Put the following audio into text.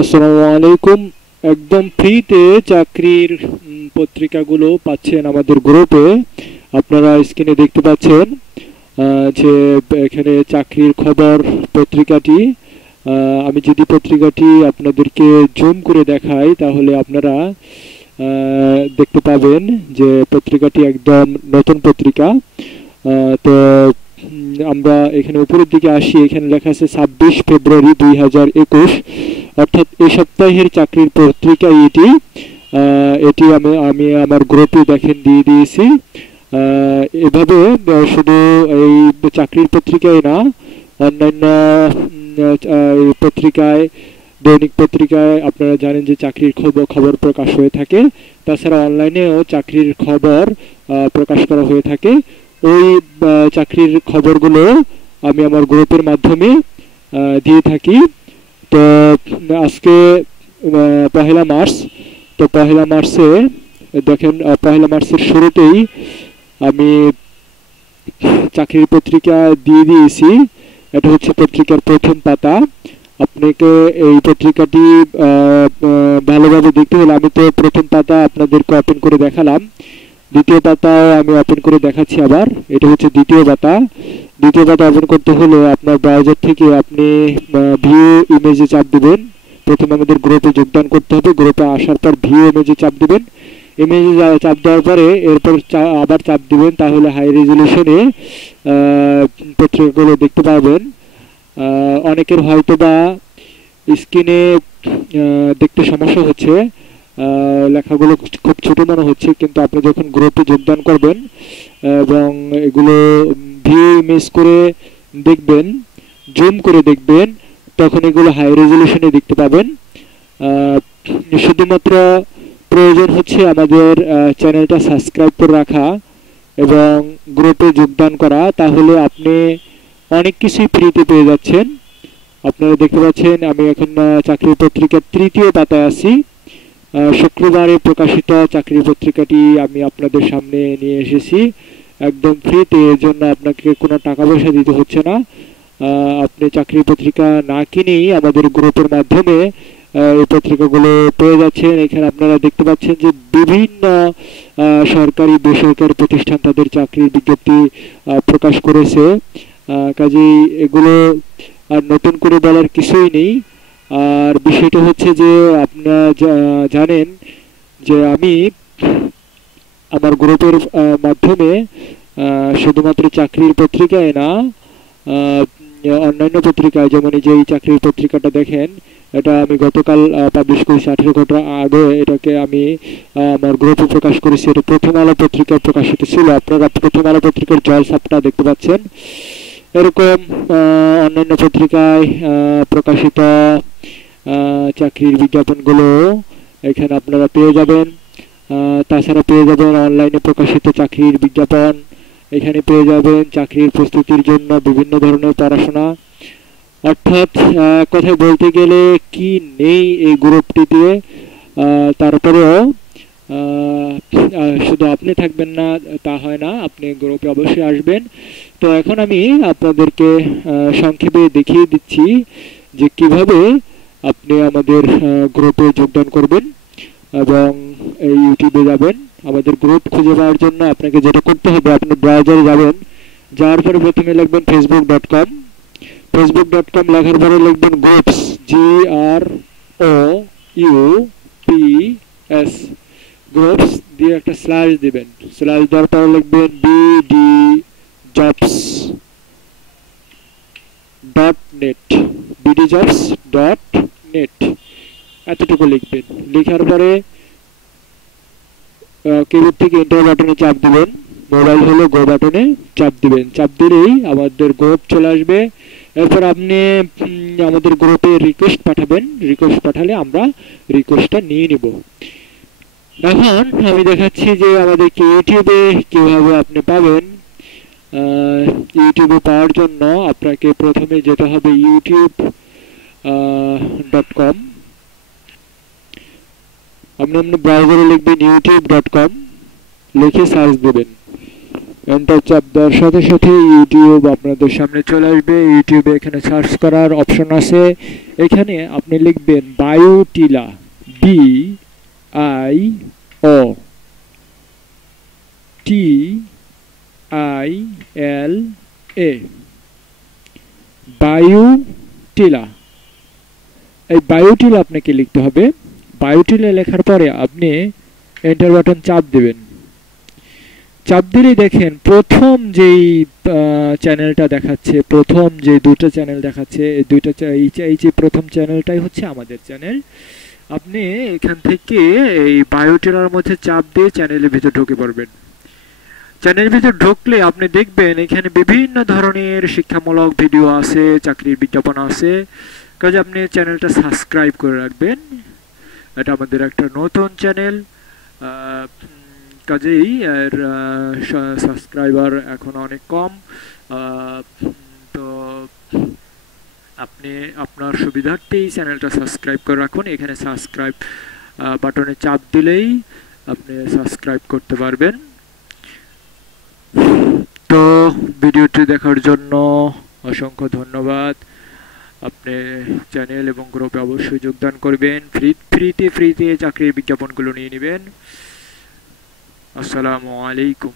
আসসালামু আলাইকুম। একদম ফ্রিতে চাকরির পত্রিকাগুলো পাচ্ছেন আমাদের গ্রুপে। আপনারা স্ক্রিনে দেখতে পাচ্ছেন যে এখানে চাকরির খবর পত্রিকাটি। আমি যদি পত্রিকাটি আপনাদেরকে জুম করে দেখাই তাহলে আপনারা দেখতে পাবেন যে পত্রিকাটি একদম নতুন পত্রিকা। তো আমরা এখানে উপরের দিকে আসি, এখানে লেখা আছে 26 ফেব্রুয়ারি 2021, অর্থাৎ এই সপ্তাহের চাকরির পত্রিকা এটি। এটি আমি আমার গ্রুপে দেখেন দিয়ে দিয়েছি। এভাবে শুধু এই চাকরির পত্রিকায় না, অন্যান্য পত্রিকায়, দৈনিক পত্রিকায় আপনারা জানেন যে চাকরির খবর প্রকাশ হয়ে থাকে। তাছাড়া অনলাইনেও চাকরির খবর প্রকাশ করা হয়ে থাকে। ওই চাকরির খবরগুলো আমি আমার গ্রুপের মাধ্যমে দিয়ে থাকি। তো আজকে 1 মার্চ। তো 1 মার্চে দেখেন, 1 মার্চের শুরুতেই আমি চাকরির পত্রিকা দিয়ে দিয়েছি। এটা হচ্ছে পত্রিকার প্রথম পাতা। আপনাকে এই পত্রিকাটি ভালোভাবে দেখতে হলে, আমি তো প্রথম পাতা আপনাদেরকে ওপেন করে দেখালাম, দ্বিতীয় পাতাও আমি ওপেন করে দেখাচ্ছি আবার। এটা হচ্ছে দ্বিতীয় পাতা। দ্বিতীয় পাতা ওপেন করতে হলে আপনার ব্রাউজার থেকে আপনি ভিউ ইমেজে চাপ দিবেন। প্রথমে আমাদের গ্রুপে যোগদান করতে হবে। গ্রুপে আসার পর ভিউ ইমেজে চাপ দিবেন। ইমেজে চাপ দেওয়ার পরে এরপর আবার চাপ দিবেন, তাহলে হাই রেজলিউশনে পত্রিকাগুলো দেখতে পাবেন। অনেকের হয়তো বা স্ক্রিনে দেখতে সমস্যা হচ্ছে, লেখাগুলো খুব ছোট মনে হচ্ছে, কিন্তু আপনি যখন গ্রুপে যোগদান করবেন এবং এগুলো ভিউ ইমেজ করে দেখবেন, জুম করে দেখবেন, তখন এগুলো হাই রেজলিউশনে দেখতে পাবেন। শুধুমাত্র প্রয়োজন হচ্ছে আমাদের চ্যানেলটা সাবস্ক্রাইব করে রাখা এবং গ্রুপে যোগদান করা, তাহলে আপনি অনেক কিছুই ফ্রিতে পেয়ে যাচ্ছেন। আপনারা দেখতে পাচ্ছেন আমি এখন চাকরির পত্রিকার তৃতীয় পাতায় আছি। শুক্রবারে প্রকাশিত চাকরির পত্রিকাটি আমি আপনাদের সামনে নিয়ে এসেছি একদম ফ্রিতে। এর জন্য আপনাকে কোনো টাকা পয়সা দিতে হচ্ছে না। আপনি চাকরির পত্রিকা না কিনেই আমাদের গ্রুপের মাধ্যমে এই পত্রিকাগুলো পেয়ে যাচ্ছেন। এখানে আপনারা দেখতে পাচ্ছেন যে বিভিন্ন সরকারি বেসরকারি প্রতিষ্ঠান তাদের চাকরির বিজ্ঞপ্তি প্রকাশ করেছে। কাজেই এগুলো আর নতুন করে বলার কিছুই নেই। আর বিষয়টা হচ্ছে যে আপনারা জানেন যে আমি আমার গ্রুপের মাধ্যমে শুধুমাত্র চাকরির পত্রিকায় না, অন্যান্য পত্রিকায়, যেমন এই যে এই চাকরির পত্রিকাটা দেখেন, এটা আমি গতকাল পাবলিশ করেছি, 18 ঘন্টা আগে এটাকে আমি আমার গ্রুপে প্রকাশ করেছি। এটা প্রথম আলো পত্রিকায় প্রকাশিত ছিল। আপনারা প্রথম আলো পত্রিকার জলছাপটা দেখতে পাচ্ছেন। এরকম অন্যান্য পত্রিকায় প্রকাশিত চাকরির বিজ্ঞাপনগুলো এখানে আপনারা পেয়ে যাবেন। তাছাড়া পেয়ে যাবেন অনলাইনে প্রকাশিত চাকরির বিজ্ঞাপন। এখানে পেয়ে যাবেন চাকরির প্রস্তুতির জন্য বিভিন্ন ধরনের পড়াশোনা। অর্থাৎ কথায় বলতে গেলে কি নেই এই গ্রুপটিতে। তারপরেও শুধু আপনি থাকবেন না তা হয় না, আপনি গ্রুপে অবশ্যই আসবেন। তো এখন আমি আপনাদেরকে সংক্ষেপে দেখিয়ে দিচ্ছি যে কিভাবে আপনি আমাদের গ্রুপে যোগদান করবেন এবং এই ইউটিউবে যাবেন। আমাদের গ্রুপ খুঁজে পাওয়ার জন্য আপনাকে যেটা করতে হবে, আপনি ব্রাউজারে যাবেন, যাওয়ার পরে প্রথমে লিখবেন facebook.com। facebook.com লেখার পরে লিখবেন গ্রুপস, GROUPS, গ্রুপস দিয়ে একটা স্ল্যাশ দিবেন। স্ল্যাশ দেওয়ার পরে লিখবেন bdjobs.net, bdjobs.net, এতটুকু লিখবেন। লেখার পরে কিবোর্ড থেকে এন্টার বাটনে চাপ দিবেন। মোবাইল হলে গো বাটনে চাপ দিবেন। চাপ দিলেই আমাদের গ্রুপ চলে আসবে। এরপর আপনি আমাদের গ্রুপে রিকোয়েস্ট পাঠাবেন। রিকোয়েস্ট পাঠালে আমরা রিকোয়েস্টটা নিয়ে নিব। এখন আমি দেখাচ্ছি যে আমাদেরকে ইউটিউবে কিভাবে আপনি পাবেন। ইউটিউবে পাওয়ার জন্য আপনাকে প্রথমে যেতে হবে youtube.com। আপনি ব্রাউজারে লিখবেন youtube.com, লিখে সার্চ দেবেন। এন্টার চাপ দেওয়ার সাথে সাথে ইউটিউব আপনাদের সামনে চলে আসবে। ইউটিউবে এখানে সার্চ করার অপশন আছে, এখানে আপনি লিখবেন বায়োটিলা, BIOTILA, বায়োটিলা। এই বায়োটিলা আপনাকে লিখতে হবে। বায়োটিলা লেখার পরে আপনি এন্টার বাটন চাপ দেবেন। চাপ দিলেই দেখেন প্রথম যেই চ্যানেলটা দেখাচ্ছে, প্রথম যে দুটো চ্যানেল দেখাচ্ছে, এই দুইটা এই যে প্রথম চ্যানেলটাই হচ্ছে আমাদের চ্যানেল। আপনি এখান থেকে এই বায়োটিলার মধ্যে চাপ দিয়ে চ্যানেলের ভিতর ঢুকে পড়বেন। চ্যানেলের ভিতর ঢুকলে আপনি দেখবেন এখানে বিভিন্ন ধরনের শিক্ষামূলক ভিডিও আছে, চাকরির বিজ্ঞাপন আছে। কাজে আপনি চ্যানেলটা সাবস্ক্রাইব করে রাখবেন। এটা আমাদের একটা নতুন চ্যানেল, কাজেই এর সাবস্ক্রাইবার এখন অনেক কম। তো আপনি আপনার সুবিধার্থেই চ্যানেলটা সাবস্ক্রাইব করে রাখুন। এখানে সাবস্ক্রাইব বাটনে চাপ দিলেই আপনি সাবস্ক্রাইব করতে পারবেন। তো ভিডিওটি দেখার জন্য অসংখ্য ধন্যবাদ। আপনি চ্যানেল এবং গ্রুপে অবশ্যই যোগদান করবেন। ফ্রিতে চাকরির বিজ্ঞাপনগুলো নিয়ে নেবেন। আসসালামু আলাইকুম।